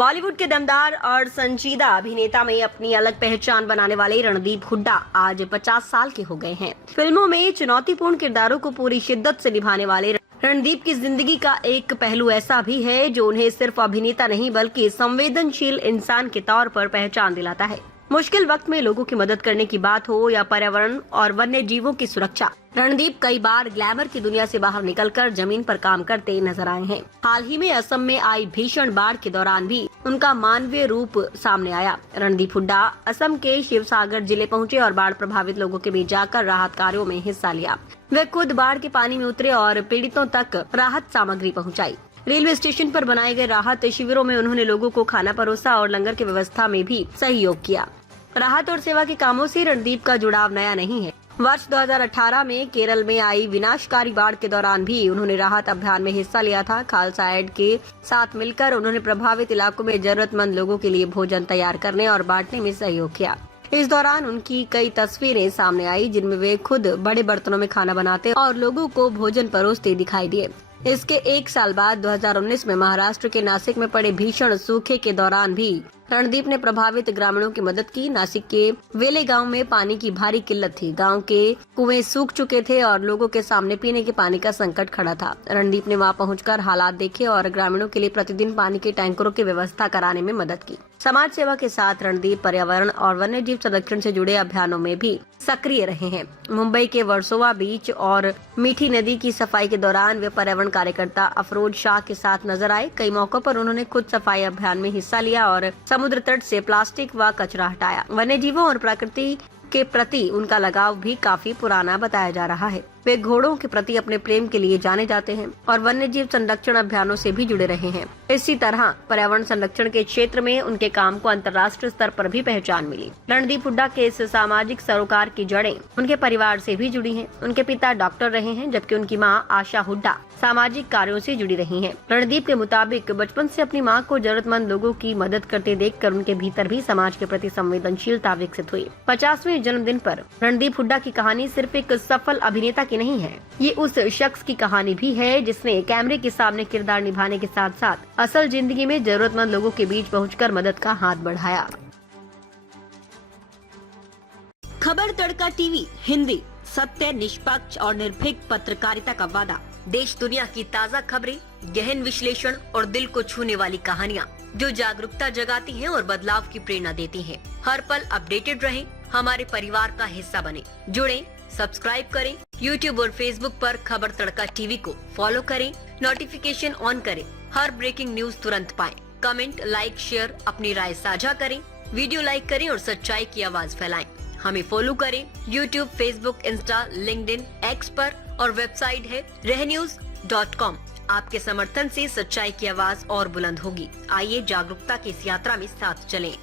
बॉलीवुड के दमदार और संजीदा अभिनेता में अपनी अलग पहचान बनाने वाले रणदीप हुड्डा आज 50 साल के हो गए हैं। फिल्मों में चुनौतीपूर्ण किरदारों को पूरी शिद्दत से निभाने वाले रणदीप की जिंदगी का एक पहलू ऐसा भी है जो उन्हें सिर्फ अभिनेता नहीं बल्कि संवेदनशील इंसान के तौर पर पहचान दिलाता है। मुश्किल वक्त में लोगों की मदद करने की बात हो या पर्यावरण और वन्य जीवों की सुरक्षा, रणदीप कई बार ग्लैमर की दुनिया से बाहर निकलकर जमीन पर काम करते नजर आए हैं। हाल ही में असम में आई भीषण बाढ़ के दौरान भी उनका मानवीय रूप सामने आया। रणदीप हुड्डा असम के शिवसागर जिले पहुंचे और बाढ़ प्रभावित लोगों के बीच जाकर राहत कार्यों में हिस्सा लिया। वे खुद बाढ़ के पानी में उतरे और पीड़ितों तक राहत सामग्री पहुँचाई। रेलवे स्टेशन पर बनाए गए राहत शिविरों में उन्होंने लोगों को खाना परोसा और लंगर की व्यवस्था में भी सहयोग किया। राहत और सेवा के कामों से रणदीप का जुड़ाव नया नहीं है। वर्ष 2018 में केरल में आई विनाशकारी बाढ़ के दौरान भी उन्होंने राहत अभियान में हिस्सा लिया था। खालसा एड के साथ मिलकर उन्होंने प्रभावित इलाकों में जरूरतमंद लोगों के लिए भोजन तैयार करने और बांटने में सहयोग किया। इस दौरान उनकी कई तस्वीरें सामने आई जिनमें वे खुद बड़े बर्तनों में खाना बनाते और लोगों को भोजन परोसते दिखाई दिए। इसके एक साल बाद 2019 में महाराष्ट्र के नासिक में पड़े भीषण सूखे के दौरान भी रणदीप ने प्रभावित ग्रामीणों की मदद की। नासिक के वेले गांव में पानी की भारी किल्लत थी। गांव के कुएं सूख चुके थे और लोगों के सामने पीने के पानी का संकट खड़ा था। रणदीप ने वहां पहुंचकर हालात देखे और ग्रामीणों के लिए प्रतिदिन पानी के टैंकरों की व्यवस्था कराने में मदद की। समाज सेवा के साथ रणदीप पर्यावरण और वन्य जीव संरक्षण से जुड़े अभियानों में भी सक्रिय रहे हैं। मुंबई के वर्सोवा बीच और मीठी नदी की सफाई के दौरान वे पर्यावरण कार्यकर्ता अफरोज शाह के साथ नजर आए। कई मौकों पर उन्होंने खुद सफाई अभियान में हिस्सा लिया और समुद्र तट से प्लास्टिक व कचरा हटाया। वन्य जीवों और प्रकृति के प्रति उनका लगाव भी काफी पुराना बताया जा रहा है। वे घोड़ों के प्रति अपने प्रेम के लिए जाने जाते हैं और वन्य जीव संरक्षण अभियानों से भी जुड़े रहे हैं। इसी तरह पर्यावरण संरक्षण के क्षेत्र में उनके काम को अंतर्राष्ट्रीय स्तर पर भी पहचान मिली। रणदीप हुड्डा के इस सामाजिक सरोकार की जड़ें उनके परिवार से भी जुड़ी हैं। उनके पिता डॉक्टर रहे हैं जबकि उनकी मां आशा हुड्डा सामाजिक कार्यों से जुड़ी रही हैं। रणदीप के मुताबिक बचपन से अपनी मां को जरूरतमंद लोगों की मदद करते देखकर उनके भीतर भी समाज के प्रति संवेदनशीलता विकसित हुई। 50वें जन्मदिन पर रणदीप हुड्डा की कहानी सिर्फ एक सफल अभिनेता की नहीं है, ये उस शख्स की कहानी भी है जिसने कैमरे के सामने किरदार निभाने के साथ साथ असल जिंदगी में जरूरतमंद लोगों के बीच पहुंचकर मदद का हाथ बढ़ाया। खबर तड़का टीवी हिंदी, सत्य, निष्पक्ष और निर्भीक पत्रकारिता का वादा। देश दुनिया की ताज़ा खबरें, गहन विश्लेषण और दिल को छूने वाली कहानियाँ जो जागरूकता जगाती हैं और बदलाव की प्रेरणा देती हैं। हर पल अपडेटेड रहें, हमारे परिवार का हिस्सा बने। जुड़ें, सब्सक्राइब करें। YouTube और Facebook पर खबर तड़का टीवी को फॉलो करें, नोटिफिकेशन ऑन करें, हर ब्रेकिंग न्यूज तुरंत पाएं। कमेंट, लाइक, शेयर, अपनी राय साझा करें, वीडियो लाइक करें और सच्चाई की आवाज फैलाएं। हमें फॉलो करें YouTube, Facebook, Insta, LinkedIn, X पर और वेबसाइट है रहnews.com। आपके समर्थन से सच्चाई की आवाज और बुलंद होगी। आइए जागरूकता की इस यात्रा में साथ चलें।